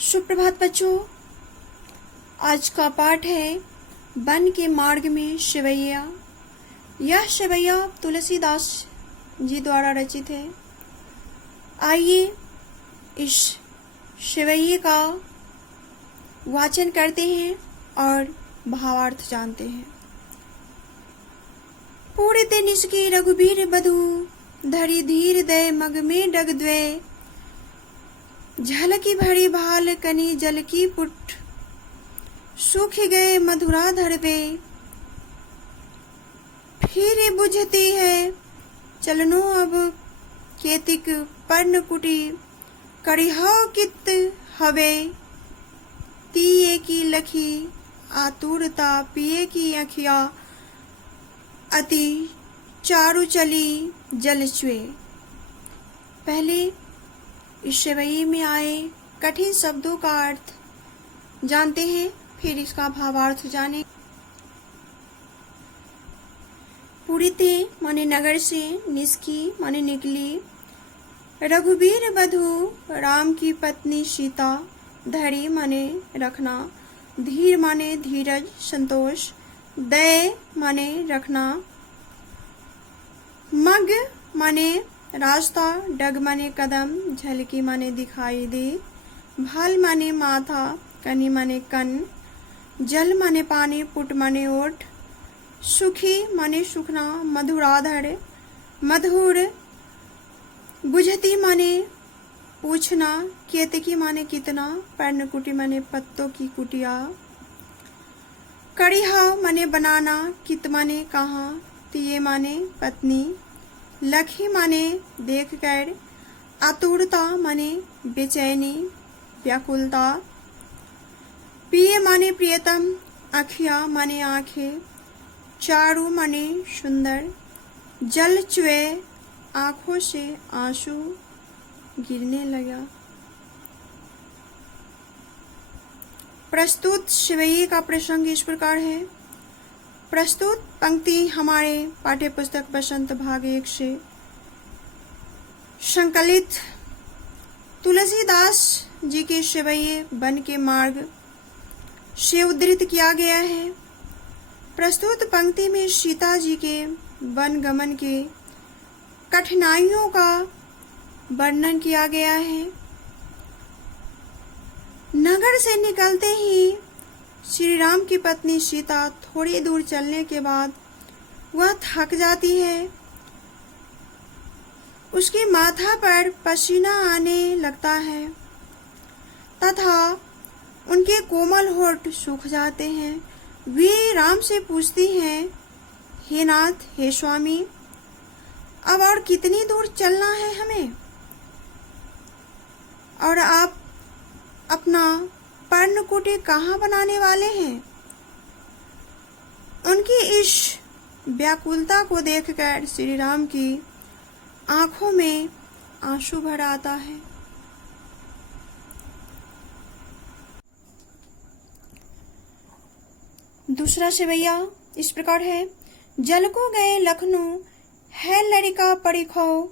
सुप्रभात बच्चों, आज का पाठ है वन के मार्ग में शिवैया। यह शिवैया तुलसीदास जी द्वारा रचित है। आइए इस शिवैये का वाचन करते हैं और भावार्थ जानते हैं। पूरित निष्की रघुबीर बधू, धरि धीर दय मग में डग द्वे। झलकी भरी भाल कनी जल की पुट, सूख गए मधुरा धरवे। फिर बुझती है चलनो अब केतिक पर्ण कुटी। करिहाव कित हवे तिये की लखी, आतुरता पिए की अखिया। अति चारु चली जल चुए। पहले इस शिवैये में आए कठिन शब्दों का अर्थ जानते हैं, फिर इसका भावार्थ जाने। पुरीते माने नगर से, निष्की माने निकली। रघुबीर बधू राम की पत्नी सीता। धरी माने रखना। धीर माने धीरज संतोष। दय माने रखना। मग माने रास्ता। डग माने कदम। झलकी माने दिखाई दे। भाल माने माथा। कनी माने कन। जल माने पानी। पुट माने ओठ। सुखी माने सुखना। मधुराधर मधुर। बुझती माने पूछना। केतकी माने कितना। पर्णकुटी माने पत्तों की कुटिया। कड़िहा माने बनाना। कित माने कहाँ। तिये माने पत्नी। लखी माने देख कर। आतुरता माने बेचैनी व्याकुलता। पिए माने प्रियतम। अखिया माने आंखें। चारु माने सुंदर। जल चुए आंखों से आंसू गिरने लगा। प्रस्तुत शिवैये का प्रसंग इस प्रकार है। प्रस्तुत पंक्ति हमारे पाठ्य पुस्तक बसंत भाग 1 से संकलित तुलसीदास जी के शिवैये वन के मार्ग से उद्धृत किया गया है। प्रस्तुत पंक्ति में सीता जी के वन गमन के कठिनाइयों का वर्णन किया गया है। नगर से निकलते ही श्री राम की पत्नी सीता थोड़ी दूर चलने के बाद वह थक जाती है। उसके माथा पर पसीना आने लगता है तथा उनके कोमल होठ सूख जाते हैं। वे राम से पूछती हैं, हे नाथ, हे स्वामी, अब और कितनी दूर चलना है हमें, और आप अपना पर्णकुटी कहाँ बनाने वाले हैं। उनकी इस व्याकुलता को देखकर श्री राम की आंखों में आंसू भर आता है। दूसरा शिवैया इस प्रकार है। जल को गए लखनऊ, है लड़का परिखो।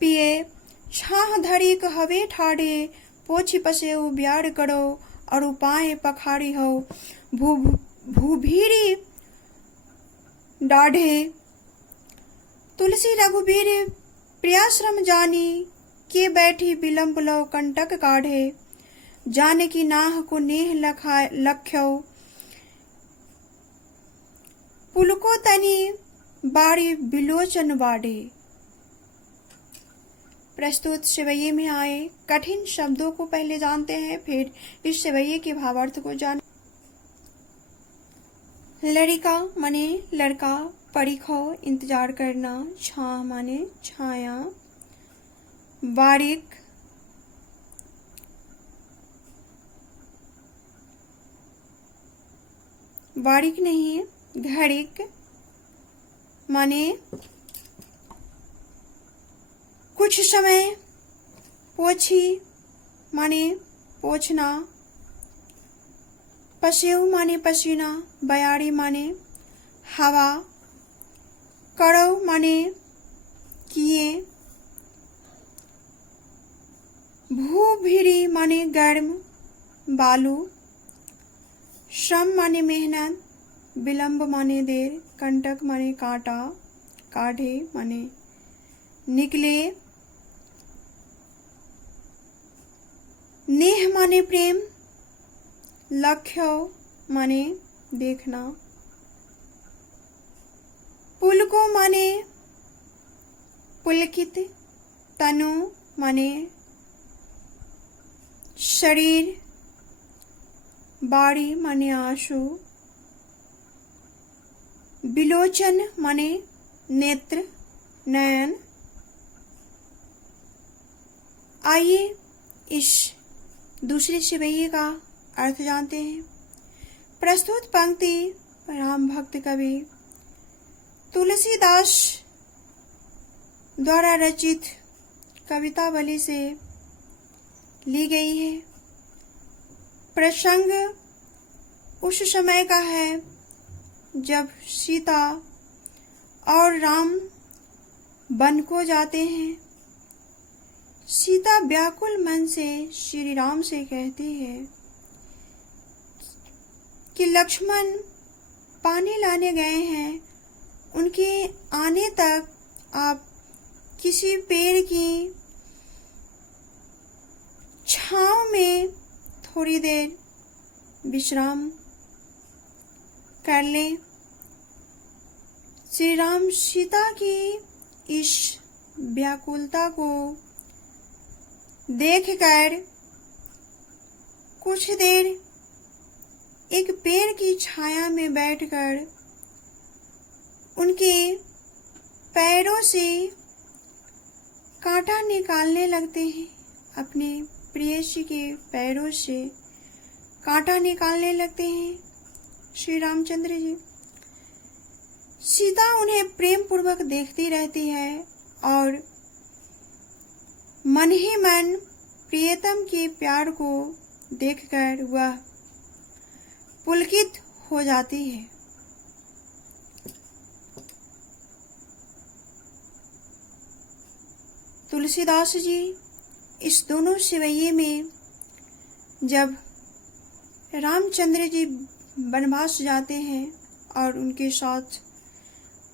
पिए छाह धरिक हवे ठाड़े। पोछी पसेऊ ब्याड़ करो, और उपाय पखाड़ी हो। भूभीरी डाढ़े। तुलसी रघुबीर प्रियाश्रम जानी। के बैठी बिलम्ब लो कंटक काढ़े। जाने की नाह को नेह लख्यो। पुलको तनी बाड़ी बिलोचन बाढ़े। प्रस्तुत शिवैये में आए कठिन शब्दों को पहले जानते हैं, फिर इस शिवैये के भावार्थ को जान। लड़का माने लड़का। परिखो इंतजार करना। छाह माने छाया। बारीक बारीक नहीं, घड़िक माने कुछ समय। पोछी माने पोछना। पसेऊ माने पसीना। बयाड़ी माने हवा। करो माने किए। भूभिरी माने गर्म। बालू। श्रम माने मेहनत, विलंब माने देर, कंटक माने कांटा, काढ़े माने निकले, नेह माने प्रेम, लक्ष्य माने देखना, पुलको माने पुलकित, तनु माने शरीर, बाड़ी माने आंसू, बिलोचन माने नेत्र, नयन। आइए इस दूसरे शिवैये का अर्थ जानते हैं। प्रस्तुत पंक्ति राम भक्त कवि तुलसीदास द्वारा रचित कवितावली से ली गई है। प्रसंग उस समय का है जब सीता और राम वन को जाते हैं। सीता व्याकुल मन से श्री राम से कहती है कि लक्ष्मण पानी लाने गए हैं, उनके आने तक आप किसी पेड़ की छांव में थोड़ी देर विश्राम कर ले। श्री राम सीता की इस व्याकुलता को देखकर कुछ देर एक पेड़ की छाया में बैठकर उनके पैरों से कांटा निकालने लगते हैं। अपने प्रेयसी के पैरों से कांटा निकालने लगते हैं श्री रामचंद्र जी। सीता उन्हें प्रेम पूर्वक देखती रहती है और मन ही मन प्रियतम के प्यार को देखकर वह पुलकित हो जाती है। तुलसीदास जी इस दोनों शिवैये में जब रामचंद्र जी वनवास जाते हैं और उनके साथ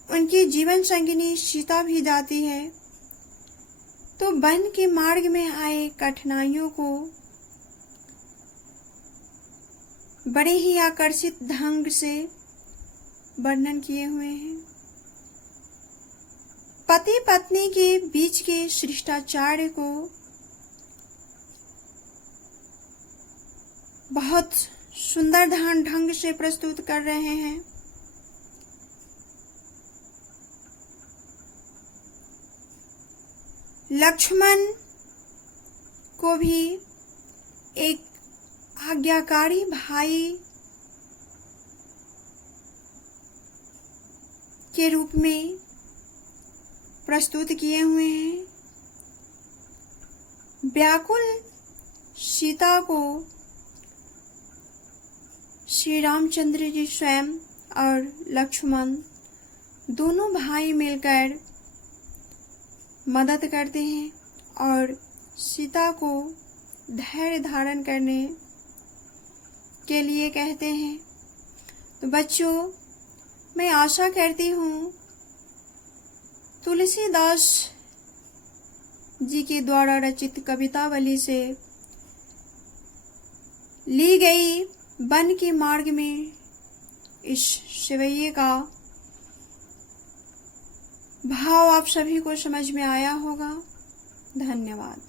उनकी जीवन संगिनी सीता भी जाती है, तो वन के मार्ग में आए कठिनाइयों को बड़े ही आकर्षित ढंग से वर्णन किए हुए हैं। पति पत्नी के बीच के शिष्टाचार को बहुत सुंदर ढंग से प्रस्तुत कर रहे हैं। लक्ष्मण को भी एक आज्ञाकारी भाई के रूप में प्रस्तुत किए हुए हैं। व्याकुल सीता को श्री रामचंद्र जी स्वयं और लक्ष्मण दोनों भाई मिलकर मदद करते हैं और सीता को धैर्य धारण करने के लिए कहते हैं। तो बच्चों, मैं आशा करती हूँ तुलसीदास जी के द्वारा रचित कवितावली से ली गई वन के मार्ग में इस शिवैये का भाव आप सभी को समझ में आया होगा। धन्यवाद।